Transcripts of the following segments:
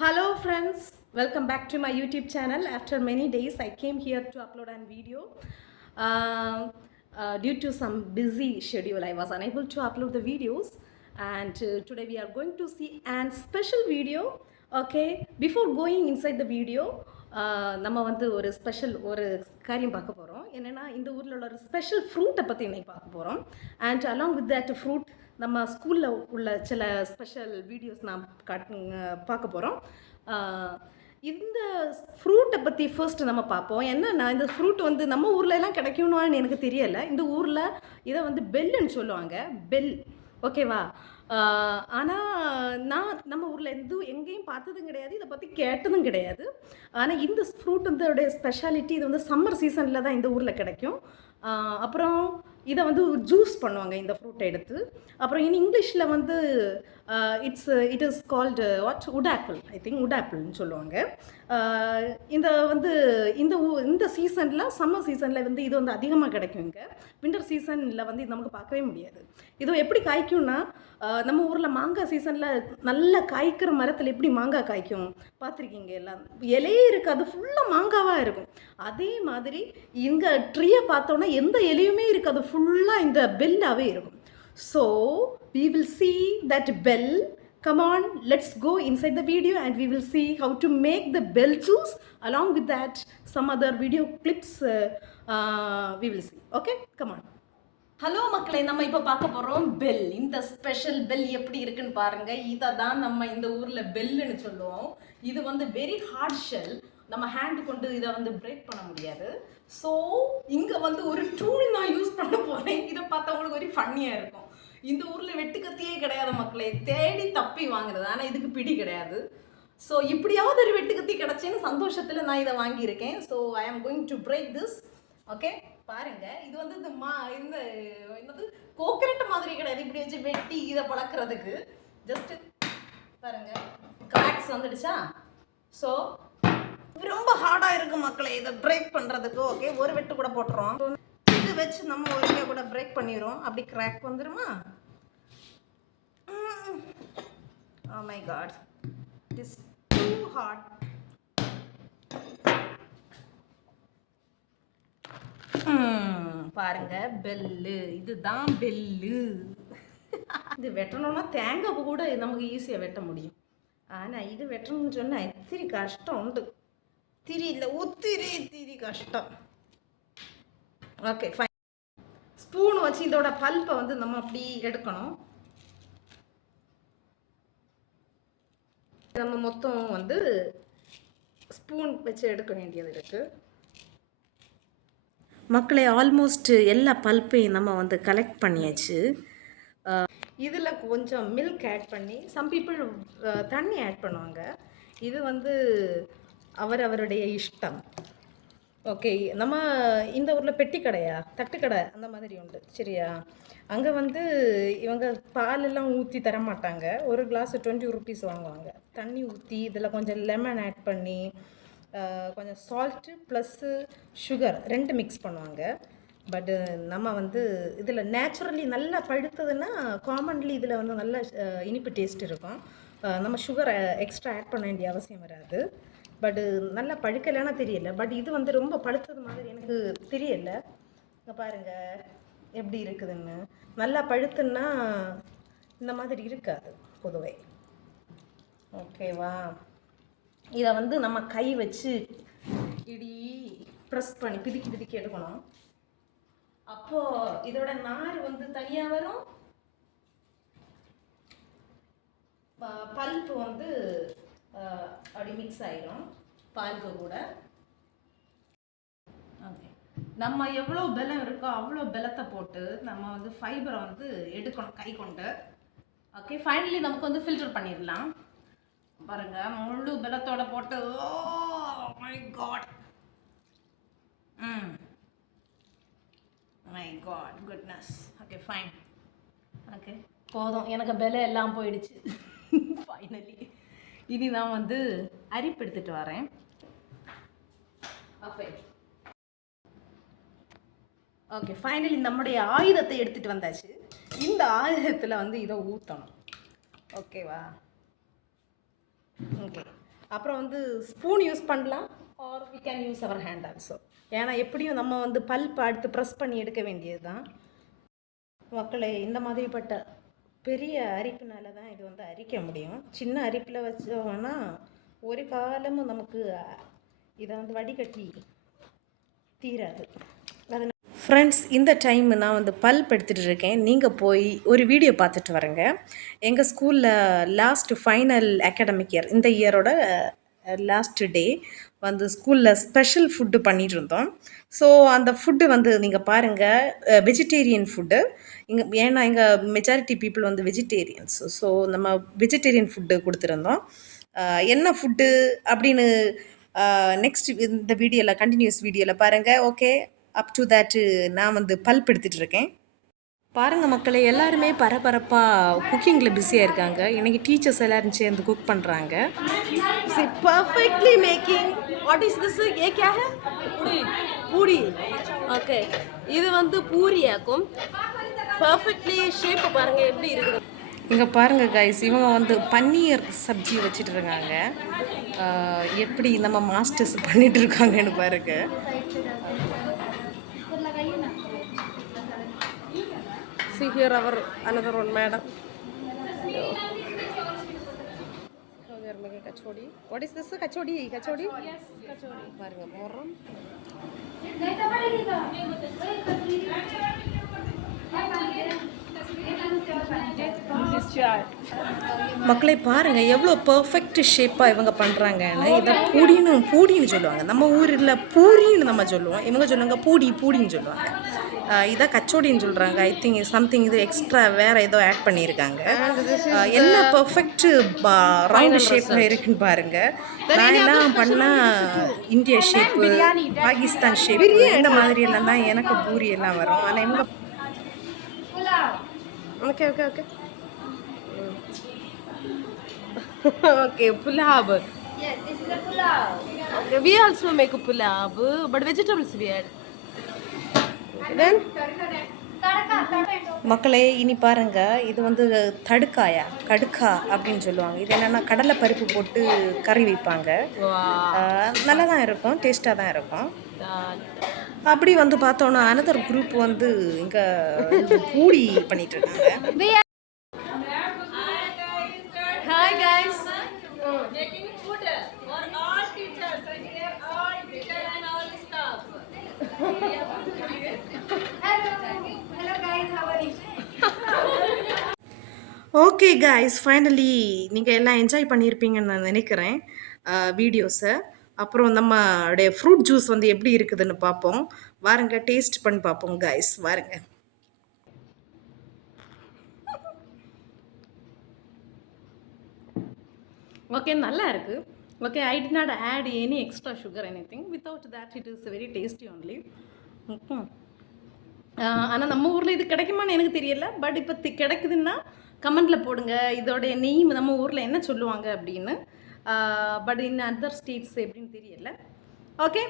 Hello friends, welcome back to my YouTube channel. After many days I came here to upload a video. Due to some busy schedule I was unable to upload the videos, and today we are going to see a special video. Okay, before going inside the video, நம்ம வந்து ஒரு special ஒரு காரியம் பார்க்க போகிறோம். என்னென்னா இந்த ஊரில் உள்ள ஒரு ஸ்பெஷல் ஃப்ரூட்டை பற்றி இன்னைக்கு பார்க்க போகிறோம். And along with that fruit நம்ம ஸ்கூலில் உள்ள சில ஸ்பெஷல் வீடியோஸ் நான் பார்க்க போகிறோம். இந்த ஃப்ரூட்டை பற்றி ஃபர்ஸ்ட் நம்ம பார்ப்போம். என்னென்னா இந்த ஃப்ரூட் வந்து நம்ம ஊரில் எல்லாம் கிடைக்கணும்னு எனக்கு தெரியலை. இந்த ஊரில் இதை வந்து பெல்லுன்னு சொல்லுவாங்க, பெல். ஓகேவா? ஆனால் நம்ம ஊரில் எங்கேயும் பார்த்ததும் கிடையாது, இதை பற்றி கேட்டதும் கிடையாது. ஆனால் இந்த ஃப்ரூட் வந்து அதோடைய ஸ்பெஷாலிட்டி, இது வந்து சம்மர் சீசனில் தான் இந்த ஊரில் கிடைக்கும். அப்புறம் இதை வந்து ஜூஸ் பண்ணுவாங்க இந்த ஃப்ரூட்டை எடுத்து. அப்புறம் இங்கிலீஷில் வந்து it is called wood apple. I think wood ஆப்பிள்னு சொல்லுவாங்க. இந்த வந்து இந்த சீசனில், சம்மர் சீசனில் வந்து இது வந்து அதிகமாக கிடைக்கும். இங்கே வின்டர் சீசனில் வந்து இது நமக்கு பார்க்கவே முடியாது. இது எப்படி காய்க்கும்னா, நம்ம ஊரில் மாங்காய் சீசனில் நல்லா காய்க்கிற மரத்தில் எப்படி மாங்காய் காய்க்கும் பார்த்துருக்கீங்க எல்லாம், இலையே இருக்காது, ஃபுல்லாக மாங்காவாக இருக்கும். அதே மாதிரி இங்கே ட்ரீயை பார்த்தோன்னா எந்த இலையுமே இருக்காது, ஃபுல்லாக இந்த பெல்லாகவே இருக்கும். So we will see that bell. Come on, let's go inside the video and we will see how to make the bell juice. Along with that, some other video clips we will see. Okay, come on. Hello மக்களே, நம்ம இப்போ பார்க்க போகிறோம் bell. இந்த special bell எப்படி இருக்குன்னு பாருங்கள். இதை தான் நம்ம இந்த ஊரில் பெல்லுன்னு சொல்லுவோம். இது வந்து வெரி ஹார்ட் ஷெல், நம்ம ஹேண்டு கொண்டு இதை வந்து பிரேக் பண்ண முடியாது. ஸோ இங்கே வந்து ஒரு டூல் நான் யூஸ் பண்ண போகிறேன். இதை பார்த்தவங்களுக்கு ஒரு ஃபன்னியாக இருக்கும். இந்த ஊரில் வெட்டுக்கத்தியே கிடையாது மக்களே, தேடி தப்பி வாங்குறது. ஆனால் இதுக்கு பிடி கிடையாது. ஸோ இப்படியாவது ஒரு வெட்டுக்கத்தி கிடச்சேன்னு சந்தோஷத்தில் நான் இதை வாங்கியிருக்கேன். So I am going to break this. Okay, பாருங்க. இது வந்து இந்த என்னது கோகனட் மாதிரி கிடையாது, இப்படி வச்சு வெட்டி இதை பழக்கிறதுக்கு. ஜஸ்ட் பாருங்க, கிராக்ஸ் வந்துடுச்சா? ஸோ ரொம்ப ஹார்டாக இருக்குது மக்களே இதை பிரேக் பண்ணுறதுக்கு. ஓகே, ஒரு வெட்டு கூட போட்டுறோம். இது வச்சு நம்ம ஒருக்கே கூட பிரேக் பண்ணிடுறோம். அப்படி கிராக் வந்துடுமா? Oh my god, it is too hard. பாருங்க, பெல்லு. இதுதான் பெல்லு. இது வெட்டணும்னா தேங்காய் கூட நமக்கு ஈஸியாக வெட்ட முடியும். ஆனால் இது வெட்டணும்னு சொன்னால் இத்திரி கஷ்டம் உண்டு. திரி இல்லை, திரி கஷ்டம். Okay fine. ஸ்பூன் வச்சு இதோட பல்ப்பை வந்து நம்ம அப்படி எடுக்கணும். நம்ம மொத்தம் வந்து ஸ்பூன் வச்சு எடுக்க வேண்டியது இருக்குது மக்களே. ஆல்மோஸ்ட் எல்லா பல்ப்பையும் நம்ம வந்து கலெக்ட் பண்ணியாச்சு. இதில் கொஞ்சம் மில்க் ஆட் பண்ணி, சம் பீப்புள் தண்ணி ஆட் பண்ணுவாங்க. இது வந்து அவருடைய இஷ்டம். ஓகே, நம்ம இந்த ஊரில் பெட்டி கடையா, தட்டுக்கடை அந்த மாதிரி உண்டு சரியா? அங்கே வந்து இவங்க பாலெல்லாம் ஊற்றி தரமாட்டாங்க. ஒரு கிளாஸ் 20 rupees வாங்குவாங்க. தண்ணி ஊற்றி இதில் கொஞ்சம் லெமன் ஆட் பண்ணி, கொஞ்சம் சால்ட்டு ப்ளஸ்ஸு சுகர் 2 மிக்ஸ் பண்ணுவாங்க. பட்டு நம்ம வந்து இதில் நேச்சுரலி நல்லா பழுத்ததுன்னா காமன்லி இதில் வந்து நல்ல இனிப்பு டேஸ்ட் இருக்கும். நம்ம சுகர் எக்ஸ்ட்ரா ஆட் பண்ண வேண்டிய அவசியம் வராது. பட்டு நல்லா பழுக்கலைன்னா தெரியல. பட் இது வந்து ரொம்ப பழுத்தது மாதிரி எனக்கு தெரியல. இங்கே பாருங்கள் எப்படி இருக்குதுன்னு. நல்லா பழுத்துன்னா இந்த மாதிரி இருக்காது பொதுவே. ஓகேவா? இதை வந்து நம்ம கை வச்சு இடி ப்ரெஸ் பண்ணி பிதுக்கி எடுக்கணும். அப்போது இதோட நார் வந்து தனியாக வரும், பல்ப்பு வந்து அப்படி மிக்ஸ் ஆகிடும் பாலுக்கு கூட. ஓகே, நம்ம எவ்வளோ பெல்லம் இருக்கோ அவ்வளோ பெல்லத்தை போட்டு நம்ம வந்து ஃபைபரை வந்து எடுக்கணும் கை கொண்டு. ஓகே, ஃபைனலி நமக்கு வந்து ஃபில்டர் பண்ணிடலாம். பாருங்க, முழு பெல்லத்தோட போட்டு. Oh my God, my God goodness. Okay fine. Okay, போதும், எனக்கு பெல்ல எல்லாம் போயிடுச்சு. ஃபைனலி இனி நான் வந்து அரிப்பு எடுத்துகிட்டு வரேன். ஓகே ஃபைனலி நம்முடைய ஆயுதத்தை எடுத்துகிட்டு வந்தாச்சு. இந்த ஆயுதத்தில் வந்து இதை ஊற்றணும். ஓகேவா? ஓகே, அப்புறம் வந்து ஸ்பூன் யூஸ் பண்ணலாம் or we can use our hand also. ஏன்னா எப்படியும் நம்ம வந்து பல்ப் அடுத்து ப்ரெஸ் பண்ணி எடுக்க வேண்டியது தான் மக்களே. இந்த மாதிரிப்பட்ட பெரிய அரிப்புனால தான் இது வந்து அரிக்க முடியும். சின்ன அரிப்பில் வச்சோம்னா ஒரு காலமும் நமக்கு இதை வந்து வடிகட்டி தீராது. அதனால் ஃப்ரெண்ட்ஸ், இந்த டைம் நான் வந்து பல்ப் எடுத்துகிட்டு இருக்கேன். நீங்கள் போய் ஒரு வீடியோ பார்த்துட்டு வரேங்க. எங்கள் ஸ்கூலில் லாஸ்ட் ஃபைனல் அகாடமிக் இயர், இந்த இயரோட லாஸ்ட் டே வந்து ஸ்கூலில் ஸ்பெஷல் ஃபுட்டு பண்ணிகிட்டு இருந்தோம். ஸோ அந்த ஃபுட்டு வந்து நீங்கள் பாருங்கள், வெஜிடேரியன் ஃபுட்டு. ஏன்னா எங்கள் மெஜாரிட்டி பீப்புள் வந்து வெஜிடேரியன்ஸ். ஸோ நம்ம வெஜிடேரியன் ஃபுட்டு கொடுத்துருந்தோம். என்ன ஃபுட்டு அப்படின்னு நெக்ஸ்ட் இந்த வீடியோவில், கண்டினியூஸ் வீடியோவில் பாருங்கள். ஓகே, அப் டு தேட்டு நான் வந்து பல்ப் எடுத்துகிட்டு இருக்கேன். பாருங்கள் மக்களே, எல்லாருமே பரபரப்பாக குக்கிங்கில் பிஸியாக இருக்காங்க. இன்றைக்கி டீச்சர்ஸ் எல்லோரும் சேர்ந்து குக் பண்ணுறாங்க. Perfectly making. What is this? ஏ क्या है? பூரி. ஓகே, இது வந்து பூரியாக்கும். பர்ஃபெக்ட்லி ஷேப் பாருங்கள் எப்படி இருக்குது. இங்கே பாருங்கள் கைஸ், இவங்க வந்து பன்னீர் சப்ஜி வச்சுட்டு இருக்காங்க. எப்படி நம்ம மாஸ்டர்ஸ் பண்ணிட்டு இருக்காங்கன்னு பாருங்க. See here our another one madam. So we are making kachori. What is this? Kachori? Kachori? Yes, kachori. பாருங்க போறோம். மக்களை பாருங்கள் எவ்வளோ பர்ஃபெக்ட் ஷேப்பாக இவங்க பண்ணுறாங்கன்னு. இதை பூடின்னு சொல்லுவாங்க. நம்ம ஊரில் பூரின்னு நம்ம சொல்லுவோம், இவங்க சொல்லுவாங்க பூடின்னு சொல்லுவாங்க. இதை கச்சோடின்னு சொல்கிறாங்க. ஐ திங்க் சம்திங் இது எக்ஸ்ட்ரா வேறு ஏதோ ஆட் பண்ணியிருக்காங்க. என்ன பர்ஃபெக்ட் ரவுண்ட் ஷேப்பில் இருக்குன்னு பாருங்கள். நான் என்ன பண்ணால் இந்தியா ஷேப்பு, பாகிஸ்தான் ஷேப்பு, இந்த மாதிரியெல்லாம் தான் எனக்கு பூரி எல்லாம் வரும். ஆனால் இவங்க okay okay pulao. Yes, this is a pulao. Okay, we also make a pulao, but vegetables we add. Then மக்களே, இனி பாருங்க, இது வந்து கடுக்கா அப்படின்னு சொல்லுவாங்க. இது என்னன்னா கடலை பருப்பு போட்டு கறி வைப்பாங்க. நல்லா தான் இருக்கும், டேஸ்ட்டாக தான் இருக்கும். அப்படி வந்து பார்த்தோன்னா அனதர் குரூப் வந்து இங்கே பூரி பண்ணிட்டு இருக்காங்க. Hi guys. Making food for all teachers and here all teacher and all staff. Hello guys, how are you? Okay guys, finally நீங்கள் எல்லாம் என்ஜாய் பண்ணியிருப்பீங்கன்னு நான் நினைக்கிறேன் வீடியோஸை. அப்புறம் நம்மளுடைய ஃப்ரூட் ஜூஸ் வந்து எப்படி இருக்குதுன்னு பார்ப்போம். வாருங்க, டேஸ்ட் பண்ணி பார்ப்போம் கைஸ். வாருங்க. ஓகே, நல்லா இருக்குது. Okay, I did not add any extra sugar anything. Without that it is very tasty only. ஆனால் நம்ம ஊரில் இது கிடைக்குமான்னு எனக்கு தெரியல. பட் இப்போ கிடைக்குதுன்னா கமெண்டில் போடுங்க, இதோடைய நெய் நம்ம ஊரில் என்ன சொல்லுவாங்க அப்படின்னு. பட் இன் அதர் ஸ்டேட்ஸ் எப்படின்னு தெரியல. Okay,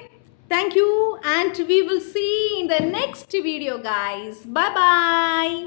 thank you and we will see in the next video guys. Bye bye.